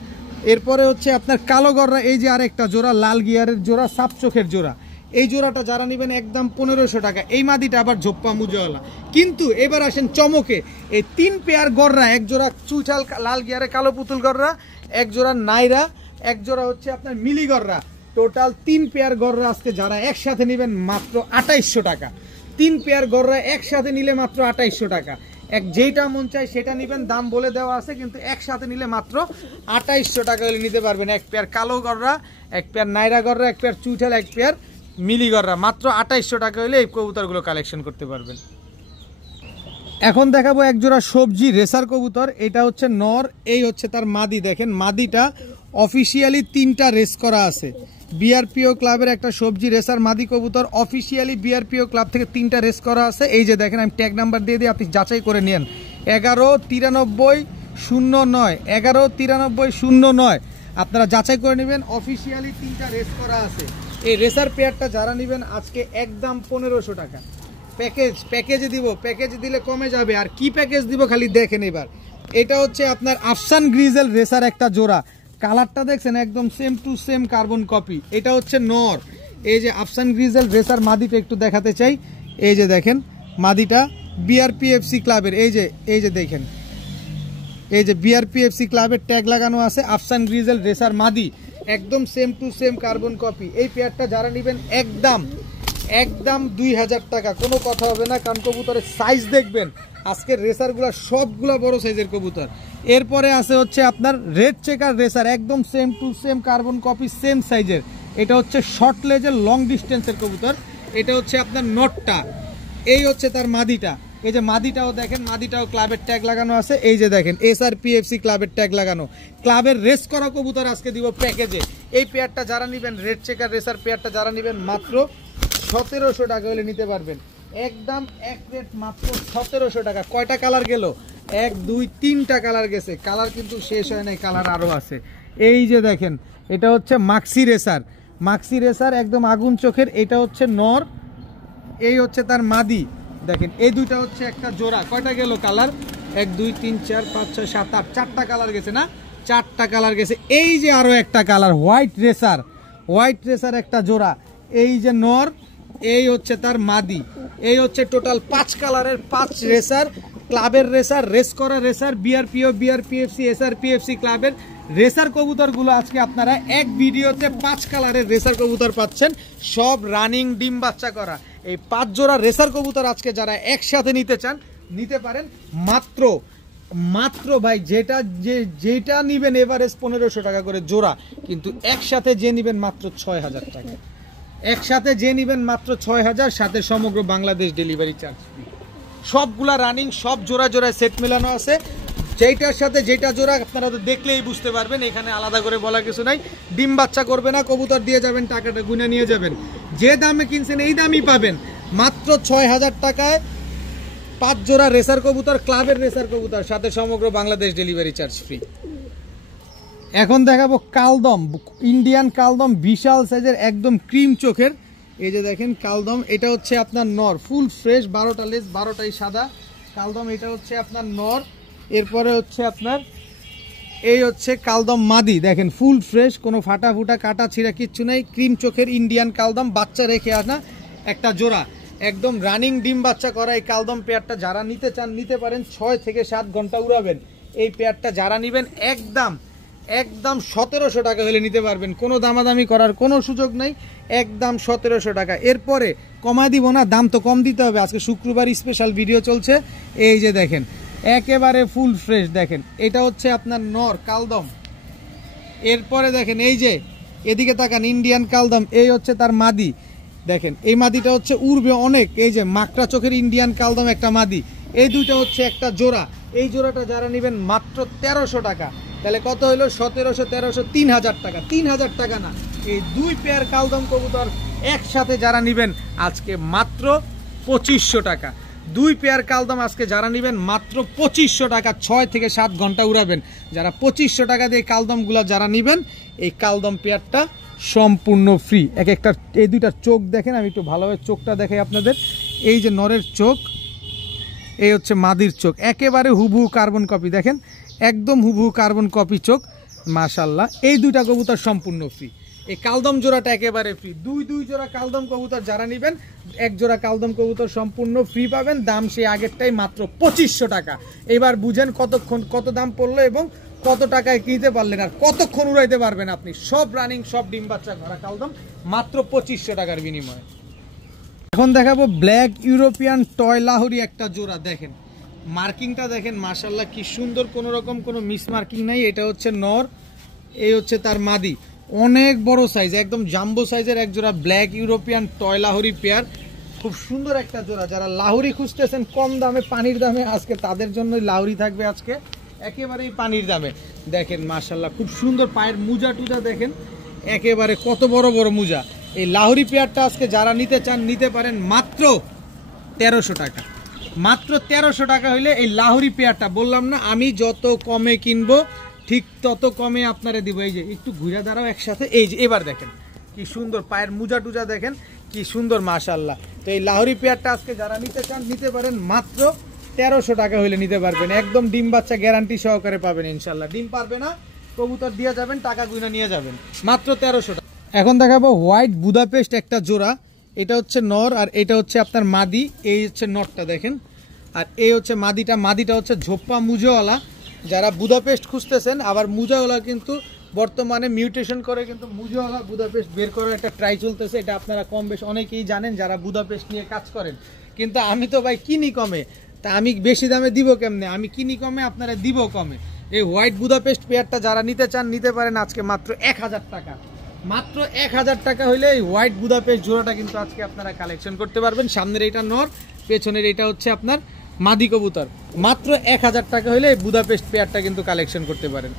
এরপরে হচ্ছে আপনার কালো গররা, এই যে আরেকটা জোড়া, লাল গিয়ারের জোড়া, সাপ চোখের জোড়া। এই জোড়াটা যারা নেবেন একদম 1500 টাকা। এই মাদিটা আবার ঝোপ্পা মুজওয়ালা। কিন্তু এবার আসেন চমকে, এই 3 পেয়ার গররা, এক জোড়া চুইঠাল লাল গিয়ারে কালো পুতুল গররা, এক জোড়া নাইরা, এক জোড়া হচ্ছে আপনার মিলি গররা। টোটাল 3 পেয়ার গররা আজকে যারা একসাথে নেবেন মাত্র 2800 টাকা। 3 পেয়ার গররা একসাথে নিলে মাত্র 2800 টাকা। যেটা মন চায় সেটা নেবেন, দাম বলে দেওয়া আছে, কিন্তু একসাথে নিলে মাত্র 2800 টাকা হলে নিতে পারবেন। 1 পেয়ার কালো গররা, 1 পেয়ার নাইরা গররা, 1 পেয়ার চুইঠাল, 1 পেয়ার মিলি গররা, মাত্র 2800 টাকা হলে এই কবুতরগুলো কালেকশন করতে পারবেন। এখন দেখাবো এক জোড়া সবজি রেসার কবুতর। এটা হচ্ছে নর, এই হচ্ছে তার মাদি। দেখেন মাদিটা অফিসিয়ালি 3টা রেস করা আছে। বিআরপিও ক্লাবের একটা সবজি রেসার মাদি কবুতর, অফিসিয়ালি বিআরপিও ক্লাব থেকে 3টা রেস করা আছে। এই যে দেখেন, আমি ট্যাগ নাম্বার দিয়ে দিই, আপনি যাচাই করে নেন। 119309, 119309, আপনারা যাচাই করে নেবেন। অফিসিয়ালি 3টা রেস করা আছে। এই রেসার পেয়ারটা যারা নেবেন আজকে একদম 1500 টাকা। প্যাকেজে দিব, প্যাকেজে দিলে কমে যাবে। আর কি প্যাকেজ দিব খালি দেখেন এবার। এটা হচ্ছে আপনার আফসান গ্রিজেল রেসার একটা জোড়া, কালারটা দেখছেন একদম same to same carbon copy. এটা হচ্ছে নর। এই যে আফসান গ্রিজেল রেসার মাদিটা একটু দেখাতে চাই, এই যে দেখেন মাদিটা বিআরপিএফসি ক্লাবের, এই যে দেখেন, এই যে বিআরপিএফসি ক্লাবের ট্যাগ লাগানো আছে, আফসান গ্রিজেল রেসার মাদি, একদম same to same carbon copy. এই পেয়ারটা যারা নেবেন একদম 2000 টাকা, কোনো কথা হবে না। কারণ কবুতরের সাইজ দেখবেন আজকের রেসারগুলো সবগুলো বড় সাইজের কবুতর। এরপরে আছে হচ্ছে আপনার রেড চেকার রেসার, একদম same to same carbon copy, same সাইজের। এটা হচ্ছে শর্ট লেজের লং ডিস্টেন্সের কবুতর। এটা হচ্ছে আপনার নটটা, এই হচ্ছে তার মাদিটা। এই যে মাদিটাও দেখেন, মাদিটাও ক্লাবের ট্যাগ লাগানো আছে। এই যে দেখেন SRPFC ক্লাবের ট্যাগ লাগানো, ক্লাবের রেস করা কবুতর আজকে দিব প্যাকেজে। এই পেয়ারটা যারা নেবেন, রেড চেকার রেসার পেয়ারটা যারা নেবেন, মাত্র 1700 টাকা হলে নিতে পারবেন। একদম এক রেট, মাত্র 1700 টাকা। কয়টা কালার গেল? 1 2 3টা কালার গেছে। কালার কিন্তু শেষ হয় নাই, কালার আরও আছে। এই যে দেখেন, এটা হচ্ছে মাক্সি রেসার, মাক্সি রেসার একদম আগুন চোখের। এটা হচ্ছে নর, এই হচ্ছে তার মাদি। দেখেন এই দুইটা হচ্ছে একটা জোড়া। কয়টা গেল কালার? 1 2 3 4 5 6 7 8, 4টা কালার গেছে না? 4টা কালার গেছে। এই যে আরো একটা colour, white racer, white racer একটা জোড়া। এই যে নর, এই হচ্ছে তার মাদি। এই হচ্ছে টোটাল 5 কালারের 5 রেসার, ক্লাবের রেসার, রেস করা রেসার, BRPO BRPFC SRPFC ক্লাবের রেসার কবুতরগুলো আজকে আপনারা এক ভিডিওতে 5 কালারের রেসার কবুতর পাচ্ছেন, সব রানিং ডিম বাচ্চা করা। এই 5 জোড়া রেসার কবুতর আজকে যারা একসাথে নিতে চান নিতে পারেন। মাত্র মাত্র ভাই যেটা নেবেন এভারেজ 1500 টাকা করে জোড়া, কিন্তু একসাথে যে নেবেন মাত্র 6000 টাকা। একসাথে যে নেবেন মাত্র 6000, সাথে সমগ্র বাংলাদেশ ডেলিভারি চার্জ ফ্রি। সবগুলা রানিং, সব জোড়া জোড়ায় সেট মেলানো আছে। যেটার সাথে যেটা জোড়া আপনারা তো দেখলেই বুঝতে পারবেন, এখানে আলাদা করে বলা কিছু নাই। ডিম বাচ্চা করবে না, কবুতর দিয়ে যাবেন, টাকাটা গুনে নিয়ে যাবেন। যে দামে কিনছেন এই দামই পাবেন, মাত্র 6000 টাকায় 5 জোড়া রেসার কবুতর, ক্লাবের রেসার কবুতর, সাথে সমগ্র বাংলাদেশ ডেলিভারি চার্জ ফ্রি। এখন দেখাবো কালদম, ইন্ডিয়ান কালদম, বিশাল সাইজের, একদম ক্রিম চোখের। এই যে দেখেন কালদম, এটা হচ্ছে আপনার নর, ফুল ফ্রেশ, 12টা লেজ, 12টাই সাদা কালদম। এটা হচ্ছে আপনার নর। এরপরে হচ্ছে আপনার এই হচ্ছে কালদম মাদি, দেখেন ফুল ফ্রেশ, কোনো ফাটা ফুটা কাটা ছিঁড়া কিচ্ছু নাই, ক্রিম চোখের ইন্ডিয়ান কালদম, বাচ্চা রেখে আনা একটা জোড়া, একদম রানিং ডিম বাচ্চা করা। এই কালদম পেয়ারটা যারা নিতে চান নিতে পারেন, 6 থেকে 7 ঘন্টা উড়াবেন। এই পেয়ারটা যারা নেবেন একদম 1700 টাকা হলে নিতে পারবেন, কোনো দামাদামি করার কোনো সুযোগ নাই, একদম 1700 টাকা। এরপরে কমায় দিব না, দাম তো কম দিতে হবে, আজকে শুক্রবার স্পেশাল ভিডিও চলছে। এই যে দেখেন একেবারে ফুল ফ্রেশ, দেখেন এটা হচ্ছে আপনার নর কালদম। এরপরে দেখেন এই যে এদিকে তাকান, ইন্ডিয়ান কালদম, এই হচ্ছে তার মাদি। দেখেন এই মাদিটা হচ্ছে উড়বে অনেক, এই যে মাকড়া চোখের ইন্ডিয়ান কালদম একটা মাদি। এই দুইটা হচ্ছে একটা জোড়া। এই জোড়াটা যারা নেবেন মাত্র 1300 টাকা। তাহলে কত হলো? 1700 1300 3000 টাকা। 3000 টাকা না, এই 2 পেয়ার কালদম কবুতর একসাথে যারা নেবেন আজকে মাত্র 2500 টাকা। 2 পেয়ার কালদম আজকে যারা নেবেন মাত্র 2500 টাকা। 6 থেকে 7 ঘন্টা উড়াবেন। যারা 2500 টাকা দিয়ে কালদমগুলো যারা নেবেন, এই কালদম পেয়ারটা সম্পূর্ণ ফ্রি। এক একটা, এই দুইটার চোখ দেখেন, আমি একটু ভালোভাবে চোখটা দেখাই আপনাদের। এই যে নরের চোখ, এই হচ্ছে মাদির চোখ, একেবারে হুবহু কার্বন কপি, দেখেন একদম হুবহু কার্বন কপি চোখ, মাশাআল্লাহ। এই দুইটা কবুতর সম্পূর্ণ ফ্রি। এই কালদম জোড়াটা একেবারে ফ্রি। 2 জোড়া কালদম কবুতর যারা নেবেন, 1 জোড়া কালদম কবুতর সম্পূর্ণ ফ্রি পাবেন। দাম সেই আগেরটাই, মাত্র 2500 টাকা। এবার বুঝেন কত দাম পড়লো এবং কত টাকায় কিনতে পারলেন আর কতক্ষণ উড়াইতে পারবেন আপনি। সব রানিং, সব ডিম বাচ্চা ঘরা কালদম, মাত্র 2500 টাকার বিনিময়ে। এখন দেখাবো ব্ল্যাক ইউরোপিয়ান টয় লাহোরি একটা জোড়া। দেখেন মার্কিংটা দেখেন, মাশাআল্লাহ কি সুন্দর, কোনো রকম কোনো মিস মার্কিং নাই। এটা হচ্ছে নর, এই হচ্ছে তার মাদি, অনেক বড় সাইজ, একদম জাম্বো সাইজের এক জোড়া black European toy Lahori pair. খুব সুন্দর একটা জোড়া। যারা লাহোরি খুঁজতেছেন কম দামে, পানির দামে, আজকে তাদের জন্যই লাহোরি থাকবে আজকে একেবারেই পানির দামে। দেখেন মাশাআল্লাহ খুব সুন্দর, পায়ের মুজা টুজা দেখেন একেবারে কত বড় বড় মুজা। এই লাহোরি পেয়ারটা আজকে যারা নিতে চান নিতে পারেন মাত্র 1300 টাকা। মাত্র 1300 টাকা হইলে এই লাহোরি পেয়ারটা, বললাম না আমি যত কমে কিনবো ঠিক তত কমে আপনারা দিব। এই যে একটু ঘুরে দাঁড়াও একসাথে, এই যে এবার দেখেন কি সুন্দর পায়ের মুজা টুজা দেখেন কি সুন্দর, মাশাআল্লাহ। তো এই লাহোরি পেয়ারটা আজকে যারা নিতে চান নিতে পারেন, মাত্র 1300 টাকা হইলে নিতে পারবেন। একদম ডিম বাচ্চা গ্যারান্টি সহকারে পাবেন ইনশাল্লাহ। ডিম পারবে না, কবুতর দিয়ে যাবেন, টাকা গুনা নিয়ে যাবেন, মাত্র 1300 টাকা। এখন দেখাবো হোয়াইট বুদাপেস্ট একটা জোড়া। এটা হচ্ছে নর আর এটা হচ্ছে আপনার মাদি। এই হচ্ছে নরটা দেখেন, আর এই হচ্ছে মাদিটা। মাদিটা হচ্ছে ঝোপ্পা মুজোওয়ালা। যারা বুদাপেস্ট খুঁজতেছেন, আবার মুজোওয়ালা কিন্তু বর্তমানে মিউটেশন করে কিন্তু মুজোওয়ালা বুদাপেস্ট বের করার একটা ট্রাই চলতেছে। এটা আপনারা কম বেশ অনেকেই জানেন যারা বুদাপেস্ট নিয়ে কাজ করেন। কিন্তু আমি তো ভাই কিনি কমে, তা আমি বেশি দামে দিব কেমনে, আমি কিনি কমে আপনারা দিব কমে। এই হোয়াইট বুদাপেস্ট পেয়ারটা যারা নিতে চান নিতে পারেন আজকে মাত্র 1000 টাকা। মাত্র 1000 টাকা হইলে এই হোয়াইট বুদাপেস্ট জোড়াটা কিন্তু আজকে আপনারা কালেকশন করতে পারবেন। সামনের এটা নর, পেছনের এটা হচ্ছে আপনার মাদি কবুতর। মাত্র 1000 টাকা হইলে এই বুদাপেস্ট পেয়ারটা কিন্তু কালেকশন করতে পারেন।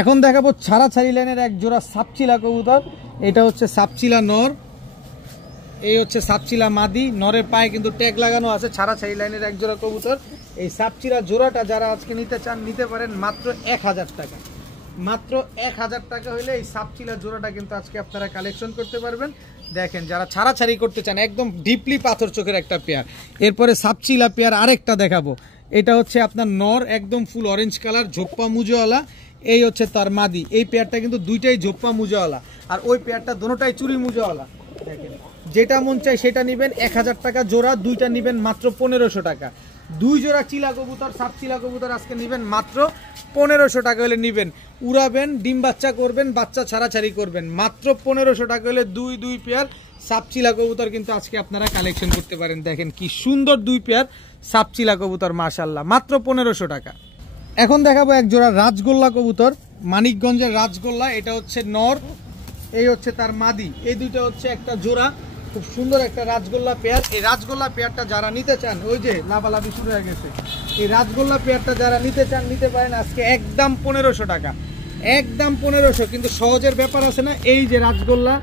এখন দেখাবো ছাড়াছাড়ি লাইনের এক জোড়া সাপচিলা কবুতর। এটা হচ্ছে সাপচিলা নর, এই হচ্ছে সাপচিলা মাদি। নরের পায়ে কিন্তু ট্যাগ লাগানো আছে। ছাড়াছাড়ি লাইনের এক জোড়া কবুতর। এই সাপচিলা জোড়াটা যারা আজকে নিতে চান নিতে পারেন মাত্র 1000 টাকা। মাত্র 1000 টাকা হইলে এই সাপচিলা জোড়াটা কিন্তু আজকে আপনারা কালেকশন করতে পারবেন। দেখেন যারা ছাড়াছাড়ি করতে চান একদম ডিপলি পাথর চোখের একটা পেয়ার। এরপরে সাপচিলা পেয়ার আরেকটা দেখাবো। এটা হচ্ছে আপনার নর, একদম ফুল অরেঞ্জ কালার, ঝোপ্পা মুজোওয়ালা। এই হচ্ছে তার মাদি। এই পেয়ারটা কিন্তু দুইটাই ঝোপ্পা মুজোওয়ালা, আর ওই পেয়ারটা দোনোটাই চুরি মুজোওয়ালা। দেখেন যেটা মন চাই সেটা নেবেন 1000 টাকা জোড়া, দুইটা নেবেন মাত্র 1500 টাকা। দুই জোড়া চিলা কবুতর, সাপ চিলা কবুতর আজকে নেবেন মাত্র 1500 টাকা হলে নেবেন। উড়াবেন, ডিম বাচ্চা করবেন, বাচ্চা ছাড়াছাড়ি করবেন। মাত্র 1500 টাকা হলে দুই পেয়ার সাপ চিলা কবুতর কিন্তু আজকে আপনারা কালেকশন করতে পারেন। দেখেন কি সুন্দর দুই পেয়ার সাপ চিলা কবুতর, মাশাআল্লাহ, মাত্র 1500 টাকা। এখন দেখাবো এক জোড়া রাজগোল্লা কবুতর, মানিকগঞ্জের রাজগোল্লা। এটা হচ্ছে নর, এই হচ্ছে তার মাদি। এই দুইটা হচ্ছে একটা জোড়া, খুব সুন্দর একটা রাজগোল্লা পেয়ার। এই রাজগোল্লা পেয়ারটা যারা নিতে চান, ওই যে লাভালাভি শুরু হয়ে গেছে, এই রাজগোল্লা পেয়ারটা যারা নিতে চান নিতে পারেন আজকে একদম 1500 টাকা। একদম 1500, কিন্তু সহজের ব্যাপার আছে না। এই যে রাজগোল্লা,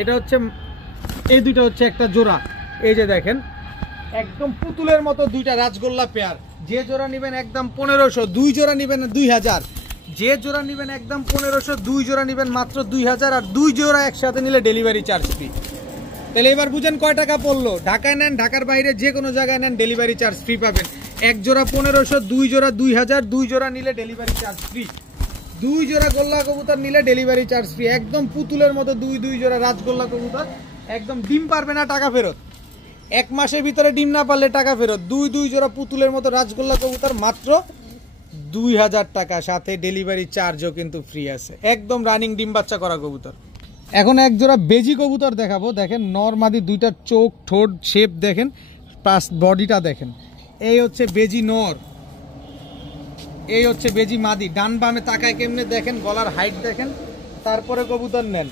এটা হচ্ছে, এই দুইটা হচ্ছে একটা জোড়া। এই যে দেখেন একদম পুতুলের মতো দুইটা রাজগোল্লা পেয়ার। যে জোড়া নেবেন একদম 1500, দুই জোড়া নেবেন 2000। যে জোড়া নেবেন একদম 1500, দুই জোড়া নেবেন মাত্র 2000, আর দুই জোড়া একসাথে নিলে ডেলিভারি চার্জ ফ্রি। তাহলে এবার বুঝেন কয় টাকা পড়লো। ঢাকায় নেন, ঢাকার বাইরে যে কোনো জায়গায় নেন, ডেলিভারি চার্জ ফ্রি পাবেন। এক জোড়া 1500, দুই জোড়া 2000, দুই জোড়া নিলে ডেলিভারি চার্জ ফ্রি। দুই জোড়া গোল্লা কবুতর নিলে ডেলিভারি চার্জ ফ্রি। একদম পুতুলের মতো দুই জোড়া রাজগোল্লা কবুতর, একদম ডিম পারবে না টাকা ফেরত। এক মাসের ভিতরে ডিম না পারলে টাকা ফেরত। দুই জোড়া পুতুলের মতো রাজগোল্লা কবুতর মাত্র 2000 টাকা, সাথে ডেলিভারি চার্জও কিন্তু ফ্রি আছে। একদম রানিং ডিম বাচ্চা করা কবুতর। এখন এক জোড়া বেজি কবুতর দেখাবো। দেখেন নর মাদি দুইটা চোখ, ঠোঁট শেপ দেখেন, প্লাস বডিটা দেখেন। এই হচ্ছে বেজি নর, এই হচ্ছে বেজি মাদি। ডান বামে তাকায় কেমনে দেখেন, গলার হাইট দেখেন, তারপরে কবুতর নেন।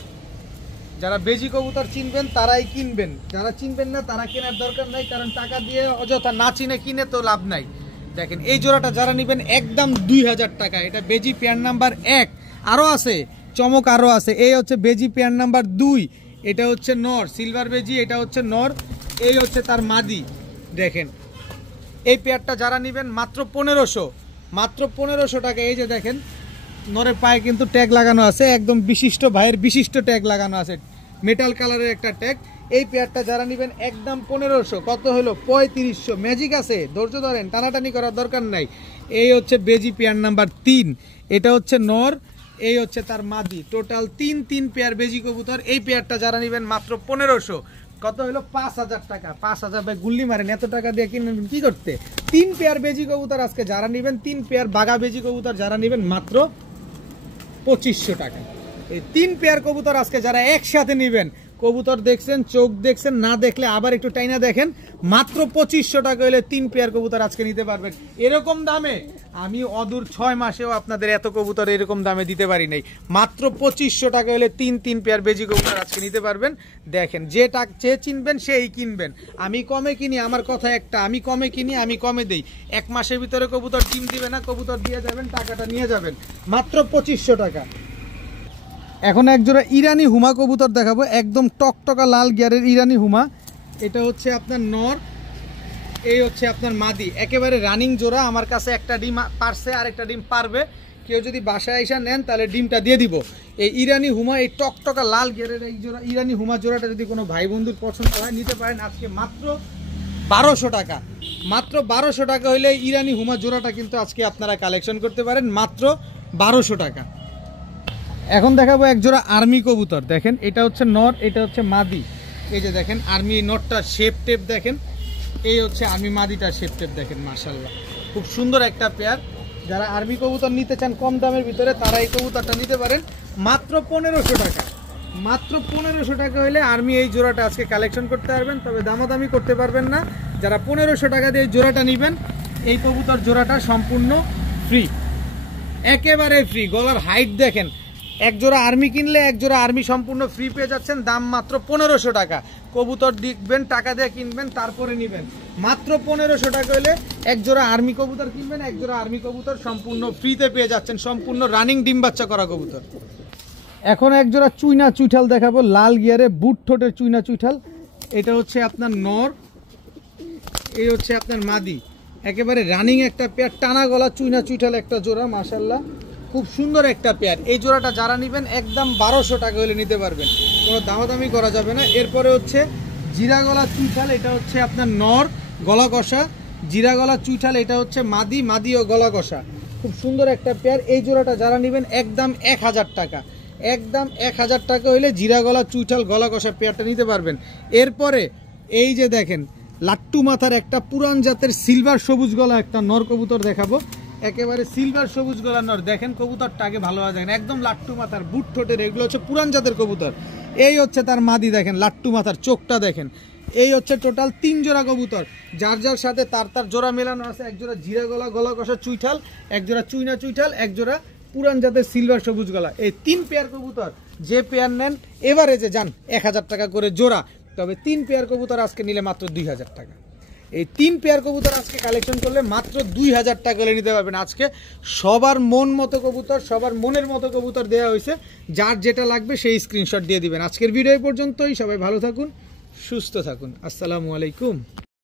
যারা বেজি কবুতর চিনবেন তারাই কিনবেন, যারা চিনবেন না তারা কেনার দরকার নাই, কারণ টাকা দিয়ে অযথা না চিনে কিনে তো লাভ নাই। দেখেন এই জোড়াটা যারা নেবেন একদম 2000 টাকা। এটা বেজি পেয়ার নাম্বার 1, আরও আছে চমক, আরও আছে। এই হচ্ছে বেজি পেয়ার নাম্বার 2, এটা হচ্ছে নর সিলভার বেজি, এটা হচ্ছে নর, এই হচ্ছে তার মাদি। দেখেন এই পেয়ারটা যারা নেবেন মাত্র 1500, মাত্র 1500 টাকা। এই যে দেখেন নরের পায়ে কিন্তু ট্যাগ লাগানো আছে, একদম বিশিষ্ট ভাইয়ের বিশিষ্ট ট্যাগ লাগানো আছে, মেটাল কালারের একটা ট্যাগ। এই পেয়ারটা যারা নেবেন একদম 1500। কত হলো? 3500। ম্যাজিক আছে, ধৈর্য ধরেন, টানাটানি করার দরকার নাই। এই হচ্ছে বেজি পেয়ার নাম্বার 3, এটা হচ্ছে নর, এই হচ্ছে তার মাদি। টোটাল তিন পেয়ার বেজি কবুতর। এই পেয়ারটা যারা নেবেন মাত্র 1500। কত হলো? 5000 টাকা। 5000 ভাই গুল্লি মারেন, এত টাকা দিয়ে কিনবেন কি করতে? 3 পেয়ার বেজি কবুতর আজকে যারা নেবেন, 3 পেয়ার বাঘা বেজি কবুতর যারা নেবেন মাত্র 2500 টাকা। এই 3 পেয়ার কবুতর আজকে যারা একসাথে নেবেন, কবুতর দেখছেন, চোখ দেখছেন, না দেখলে আবার একটু টাইনা দেখেন, মাত্র 2500 টাকা হলে 3 পেয়ার কবুতর আজকে নিতে পারবেন। এরকম দামে আমি অদূর 6 মাসেও আপনাদের এত কবুতর এরকম দামে দিতে পারি নাই। মাত্র 2500 টাকা হলে 3 পেয়ার বেজি কবুতর আজকে নিতে পারবেন। দেখেন যে চিনবেন সেই কিনবেন। আমি কমে কিনি, আমার কথা একটা, আমি কমে কিনি, আমি কমে দেই। 1 মাসের ভিতরে কবুতর ডিম দিবে না, কবুতর দিয়ে যাবেন, টাকাটা নিয়ে যাবেন। মাত্র 2500 টাকা। এখন এক জোড়া ইরানি হুমা কবুতর দেখাবো, একদম টকটকা লাল গিয়ারের ইরানি হুমা। এটা হচ্ছে আপনার নর, এই হচ্ছে আপনার মাদি। একেবারে রানিং জোড়া। আমার কাছে একটা ডিম পারছে আর একটা ডিম পারবে। কেউ যদি বাসায় এসে নেন তাহলে ডিমটা দিয়ে দিব। এই ইরানি হুমা, এই টকটকা লাল গিয়ারের এই জোড়া ইরানি হুমা জোড়াটা যদি কোনো ভাই বন্ধুর পছন্দ হয় নিতে পারেন আজকে মাত্র 1200 টাকা। মাত্র 1200 টাকা হইলে ইরানি হুমা জোড়াটা কিন্তু আজকে আপনারা কালেকশন করতে পারেন মাত্র 1200 টাকা। এখন দেখাবো এক জোড়া আর্মি কবুতর। দেখেন এটা হচ্ছে নর, এটা হচ্ছে মাদি। এই যে দেখেন আর্মি নরটার শেপ টেপ দেখেন, এই হচ্ছে আর্মি মাদিটার শেপ টেপ দেখেন, মাশাআল্লাহ খুব সুন্দর একটা পেয়ার। যারা আর্মি কবুতর নিতে চান কম দামের ভিতরে তারা এই কবুতরটা নিতে পারেন মাত্র 1500 টাকা। মাত্র 1500 টাকা হলে আর্মি এই জোড়াটা আজকে কালেকশন করতে পারবেন। তবে দামাদামি করতে পারবেন না, যারা 1500 টাকা দিয়ে জোড়াটা নেবেন এই কবুতর জোড়াটা সম্পূর্ণ ফ্রি, একেবারে ফ্রি। গলার হাইট দেখেন, এক জোড়া আর্মি কিনলে এক জোড়া আর্মি সম্পূর্ণ ফ্রি পেয়ে যাচ্ছেন, দাম মাত্র 1500 টাকা। কবুতর দেখবেন, টাকা দিয়ে কিনবেন, তারপরে নেবেন। মাত্র 1500 টাকা হলে এক জোড়া আর্মি কবুতর কিনবেন, এক জোড়া আর্মি কবুতর সম্পূর্ণ ফ্রিতে পেয়ে যাচ্ছেন, সম্পূর্ণ রানিং ডিম বাচ্চা করা কবুতর। এখন এক জোড়া চুইনা চুইঠাল দেখাবো, লাল গিয়ারে বুট ঠোঁটের চুইনা চুইঠাল। এটা হচ্ছে আপনার নর, এই হচ্ছে আপনার মাদি, একেবারে রানিং একটা পেয়ার, টানা গলা চুইনা চুইঠাল একটা জোড়া, মাশাআল্লাহ খুব সুন্দর একটা পেয়ার। এই জোড়াটা যারা নেবেন একদম 1200 টাকা হলে নিতে পারবেন, কোনো দামাদামি করা যাবে না। এরপরে হচ্ছে জিরা গলা চুইঠাল, এটা হচ্ছে আপনার নর, গলা কষা। জিরা গলা চুইঠাল, এটা হচ্ছে মাদি, মাদি ও গলা কষা, খুব সুন্দর একটা পেয়ার। এই জোড়াটা যারা নেবেন একদম 1000 টাকা, একদম 1000 টাকা হইলে জিরা গলা চুইঠাল গলা কষা পেয়ারটা নিতে পারবেন। এরপরে এই যে দেখেন লাট্টু মাথার একটা পুরান জাতের সিলভার সবুজ গলা একটা নর কবুতর দেখাবো, একেবারে সিলভার সবুজ গলা নর। দেখেন কবুতরটা আগে ভালোভাবে দেখেন, একদম লাট্টু মাথার বুট ঠোঁটের, এগুলো হচ্ছে পুরান জাতের কবুতর। এই হচ্ছে তার মাদি, দেখেন লাট্টু মাথার চোখটা দেখেন। এই হচ্ছে টোটাল 3 জোড়া কবুতর, যার যার সাথে তার তার জোড়া মেলানো আছে। এক জোড়া জিরা গলা গলা কষা চুইঠাল, এক জোড়া চুইনা চুইঠাল, এক জোড়া পুরান জাতের সিলভার সবুজ গলা। এই 3 পেয়ার কবুতর যে পেয়ার নেন এভারেজে যান 1000 টাকা করে জোড়া, তবে 3 পেয়ার কবুতর আজকে নিলে মাত্র 2000 টাকা। এই 3 পেয়ার কবুতর আজকে কালেকশন করলে মাত্র 2000 টাকা করে নিতে পারবেন। আজকে সবার মন মতো কবুতর, সবার মনের মতো কবুতর দেওয়া হয়েছে, যার যেটা লাগবে সেই স্ক্রিনশট দিয়ে দিবেন। আজকের ভিডিও পর্যন্তই, সবাই ভালো থাকুন, সুস্থ থাকুন, আসসালামু আলাইকুম।